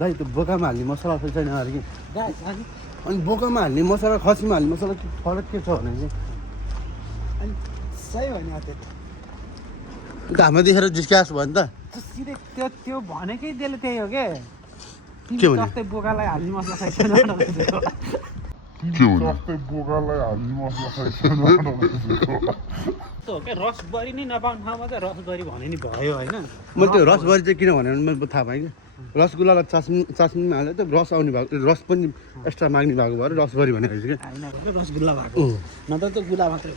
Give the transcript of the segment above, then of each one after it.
दाइ त्यो बोकामा हाल्ने मसला खै छैन अरे कि दाइ अनि बोकामा हाल्ने मसला खसीमा हाल्ने मसला के फरक के छ भने चाहिँ अनि सही भने घाममा देखेर जिस्क्यास भयो नि त सिधै त्यो भनेकै त्यसले त्यही हो के के भने जस्तै बोकालाई हाल्ने मसला खाइ छैन जस्तै बोकालाई हाल्ने मसला खाइसकेन हो क्या रसबरी नै नपाउने ठाउँमा चाहिँ रसबरी भने नि भयो होइन मैले त्यो रसबरी चाहिँ किन भनेर मैले थाहा पाएँ कि रसगुल्लालाई चास्नीमा हालेर त रस आउने भएको रस पनि एक्स्ट्रा माग्ने भएको भएर रसबरी भनेको रहेछ क्या होइन रसगुल्ला भएको नत्र त गुला मात्रै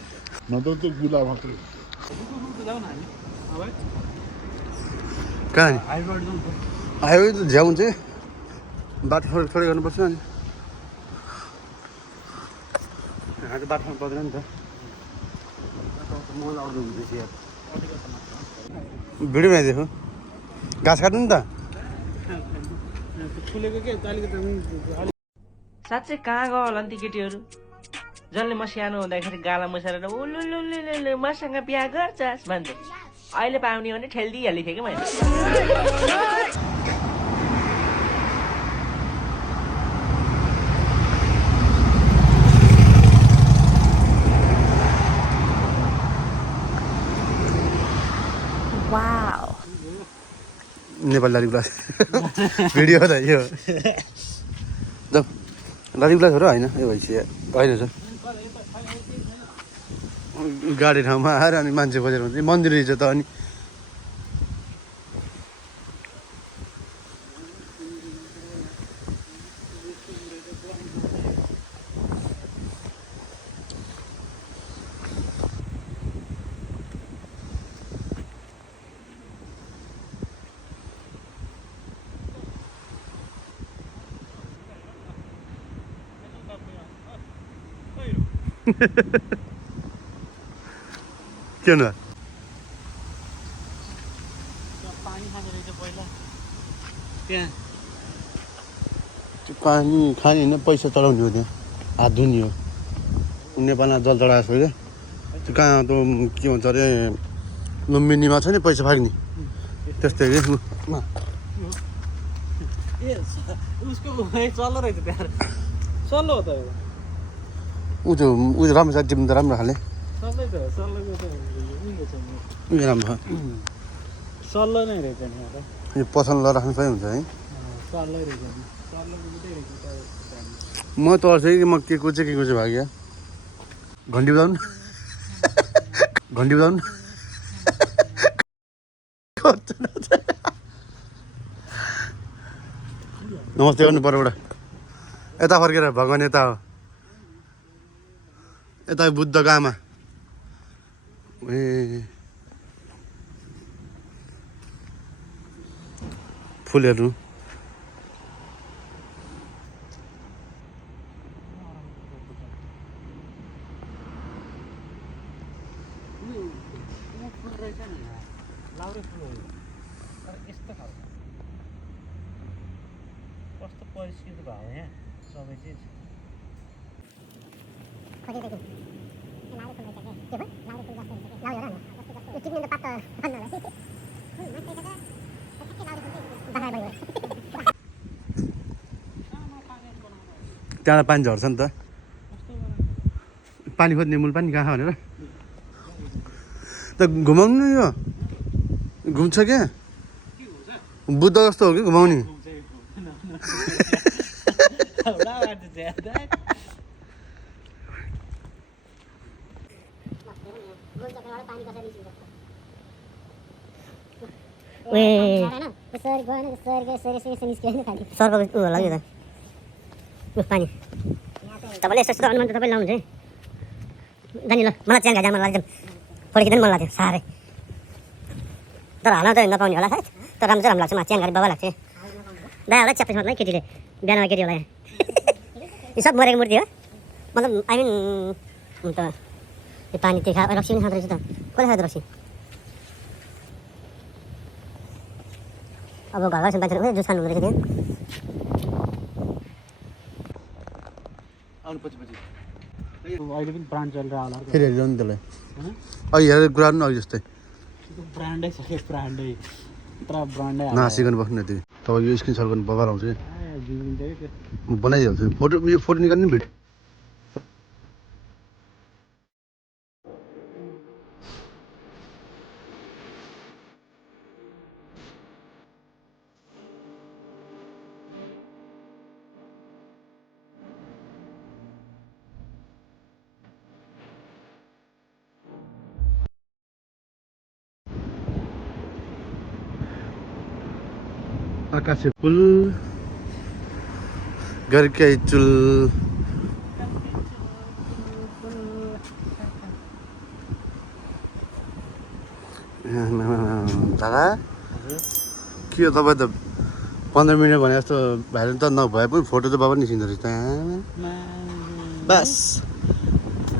जाउँ न हामी अब कहाँ नि हाइबाट जाउँ त हाइवे त झ्याउ हुन्छ बाटो थोरै गर्नुपर्छ अनि यहाँ त बाटोमा पर्दैन नि त मल आउनु हुँदैछ यार भिडियो बनाइदिएको घाँस काट्नु नि त फुलेको के अलिकति साँच्चै कहाँ गयो होला नि ती केटीहरू जसले म सानो हुँदाखेरि गाला मुसाएर उलुलुलुलु मसँग बिहा गर्छस् भन्थे अहिले पाउने भने ठेलिदिइहालेको थिएँ कि मैले नेपाली लाली ग्लास भिडियो त यो जाउँ लाली ग्लासहरू होइन यो भइसक्यो होइन छ गाडी ठाउँमा आएर अनि मान्छे खोजेर हुन्छ मन्दिर रहेछ त अनि के हुनु पानी खाने रहेछ पहिला त्यहाँ त्यो पानी खाने होइन पैसा चढाउने हो त्यहाँ हात धुने हो नेपालमा जल चढाएको छ क्या त्यो कहाँ त के भन्छ अरे लुम्बिनीमा छ नि पैसा फाग्ने त्यस्तै कि ए उसको चल्लो रहेछ त्यहाँ चल्लो हो त ऊ त्यो राम्रो छ जिम त राम्रो खाले चल्लै त चल्लोको त उयो छ उयो राम्रो चल्लो नै रहेछ नि अब यो पसललाई राख्नु सही हुन्छ है चल्लै रहेछ नि चल्लोको मात्रै रहेछ म तर्छु कि म के को चाहिँ भाग्यो घन्टी बजाउनु घन्टी बजाउनु नमस्ते गर्नु पर्योबाट यता फर्केर भगवान् यता हो यता बुद्धको आमा ए फुलहरू रहेछ नि लाउरे फुल हो तर यस्तो खालको कस्तो परिष्कृत भयो यहाँ सबै चिज त्यहाँबाट पानी झर्छ नि त पानी खोज्ने मूल पानी कहाँ भनेर त घुमाउनु नि यो घुम्छ क्या बुद्ध जस्तो हो कि घुमाउने सर्को ऊ होला यो त पानी तपाईँले यस्तो यस्तो अनुमान त तपाईँले लाउनुहुन्छ है जानी ल मलाई च्याङ खाजा मन लाग्छ फर्किँदैन मन लाग्थ्यो साह्रै तर हाल्न त नपाउने होला सायद तर राम्रो चाहिँ राम्रो लाग्छ मलाई च्याङ खाली बाबा लाग्छ दाइ होला च्याप्पै मात्रै केटीले बिहान केटी होला यो सब मरेको मूर्ति हो मतलब आई मिन अन्त यो पानी त्यो खा रक्सी पनि खाँदो रहेछ त कसले खाँदो रक्सी अब घर घरसम्म मान्छेहरू जुस खानु हुँदो रहेछ आउनु पछि पछि अहिले पनि ब्रान्ड चलेर होला फेरि हेरिरहनु नि त्यसलाई अहिले हेरेर कुरा गर्नु अघि जस्तै ब्रान्डै छ क्या ब्रान्डै खतरा ब्रान्डै नासिकन बस्नु त्यो तपाईँ यो स्क्रिनसट गर्नु बबाल आउँछ कि जुमिन्छ कि म बनाइहाल्छु फोटो यो फोटो निकाल्ने भिडियो आकाशे फुल घरकै चुल दादा के हो तपाईँ त 15 मिनट भने जस्तो भाइरल त नभए पनि फोटो त बाबा निस्किँदो रहेछ बस